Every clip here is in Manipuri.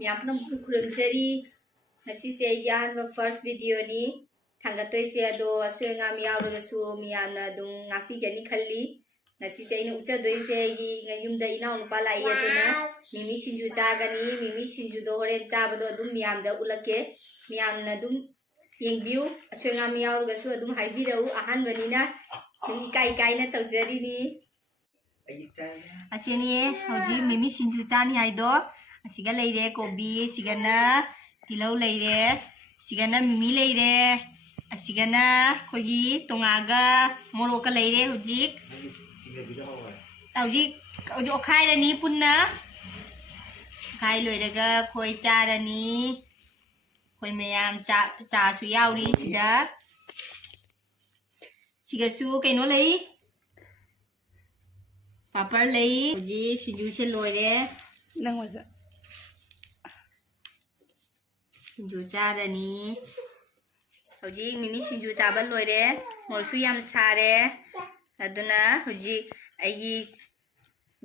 ꯃꯌꯥꯝ ꯄꯨꯝꯅꯃꯛꯄꯨ ꯈꯨꯔꯨꯝꯖꯔꯤ ꯉꯁꯤꯁꯦ ꯑꯩꯒꯤ ꯑꯍꯥꯟꯕ ꯐꯥꯔꯁ ꯚꯤꯗꯤꯑꯣꯅꯤ ꯊꯥꯡꯒꯠꯇꯣꯏꯁꯦ ꯑꯗꯣ ꯑꯁꯣꯏ ꯑꯉꯥꯝ ꯌꯥꯎꯔꯒꯁꯨ ꯃꯤꯌꯥꯝꯅ ꯑꯗꯨꯝ ꯉꯥꯛꯄꯤꯒꯅꯤ ꯈꯜꯂꯤ ꯉꯁꯤꯁꯦ ꯑꯩꯅ ꯎꯠꯆꯗꯣꯏꯁꯦ ꯑꯩꯒꯤ ꯌꯨꯝꯗ ꯏꯅꯥꯎꯅꯨꯄꯥ ꯂꯥꯛꯏ ꯑꯗꯨꯅ ꯃꯤꯃꯤ ꯁꯤꯡꯖꯨ ꯆꯥꯒꯅꯤ ꯃꯤꯃꯤ ꯁꯤꯡꯖꯨꯗꯣ ꯍꯣꯔꯦꯟ ꯆꯥꯕꯗꯣ ꯑꯗꯨꯝ ꯃꯤꯌꯥꯝꯗ ꯎꯠꯂꯛꯀꯦ ꯃꯤꯌꯥꯝꯅ ꯑꯗꯨꯝ ꯌꯦꯡꯕꯤꯌꯨ ꯑꯁꯣꯏ ꯑꯉꯥꯝ ꯌꯥꯎꯔꯒꯁꯨ ꯑꯗꯨꯝ ꯍꯥꯏꯕꯤꯔꯛꯎ ꯑꯍꯥꯟꯕꯅꯤꯅ ꯑꯗꯨꯝ ꯏꯀꯥꯏꯅ ꯇꯧꯖꯔꯤꯅꯤ ꯑꯁꯤꯅꯤ ꯍꯧꯖꯤꯛ ꯃꯤꯃꯤ ꯁꯤꯡꯖꯨ ꯆꯥꯅꯤ ꯍꯥꯏꯗꯣ ꯑꯁꯤꯒ ꯂꯩꯔꯦ ꯀꯣꯕꯤ ꯑꯁꯤꯒꯅ ꯇꯤꯜꯍꯧ ꯂꯩꯔꯦ ꯑꯁꯤꯒꯅ ꯃꯤꯃꯤ ꯂꯩꯔꯦ ꯑꯁꯤꯒꯅ ꯑꯩꯈꯣꯏꯒꯤ ꯇꯣꯉꯥꯒ ꯃꯣꯔꯣꯛꯀ ꯂꯩꯔꯦ ꯍꯧꯖꯤꯛ ꯑꯣꯠꯈꯥꯏꯔꯅꯤ ꯄꯨꯟꯅ ꯑꯣꯠꯈꯥꯏ ꯂꯣꯏꯔꯒ ꯑꯩꯈꯣꯏ ꯆꯥꯔꯅꯤ ꯑꯩꯈꯣꯏ ꯃꯌꯥꯝ ꯆꯥꯁꯨ ꯌꯥꯎꯔꯤ ꯁꯤꯗ ꯁꯤꯒꯁꯨ ꯀꯩꯅꯣ ꯂꯩ ꯄꯥꯄꯔ ꯂꯩ ꯍꯧꯖꯤꯛ ꯁꯤꯡꯖꯨꯁꯦ ꯂꯣꯏꯔꯦ ꯅꯪꯉꯣꯟꯗ ꯁꯤꯡꯖꯨ ꯆꯥꯔꯅꯤ ꯍꯧꯖꯤꯛ ꯃꯤꯃꯤ ꯁꯤꯡꯖꯨ ꯆꯥꯕ ꯂꯣꯏꯔꯦ ꯃꯣꯔꯣꯛꯁꯨ ꯌꯥꯝ ꯁꯥꯔꯦ ꯑꯗꯨꯅ ꯍꯧꯖꯤꯛ ꯑꯩꯒꯤ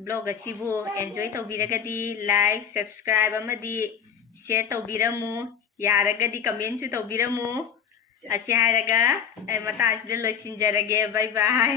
ꯕ꯭ꯂꯣग ꯑꯁꯤꯕꯨ ꯑꯦꯟꯖꯣꯏ ꯇꯧꯕꯤꯔꯒꯗꯤ ꯂꯥꯏꯛ ꯁꯕꯁꯀ꯭ꯔꯥꯏꯕ ꯑꯃꯗꯤ ꯁꯦꯌꯔ ꯇꯧꯕꯤꯔꯝꯃꯨ ꯌꯥꯔꯒꯗꯤ ꯀꯃꯦꯟꯁꯨ ꯇꯧꯕꯤꯔꯝꯃꯨ ꯑꯁꯤ ꯍꯥꯏꯔꯒ ꯑꯩ ꯃꯇꯥꯡꯁꯤꯗ ꯂꯣꯏꯁꯤꯟꯖꯔꯒꯦ ꯕꯥꯏ ꯕꯥꯏ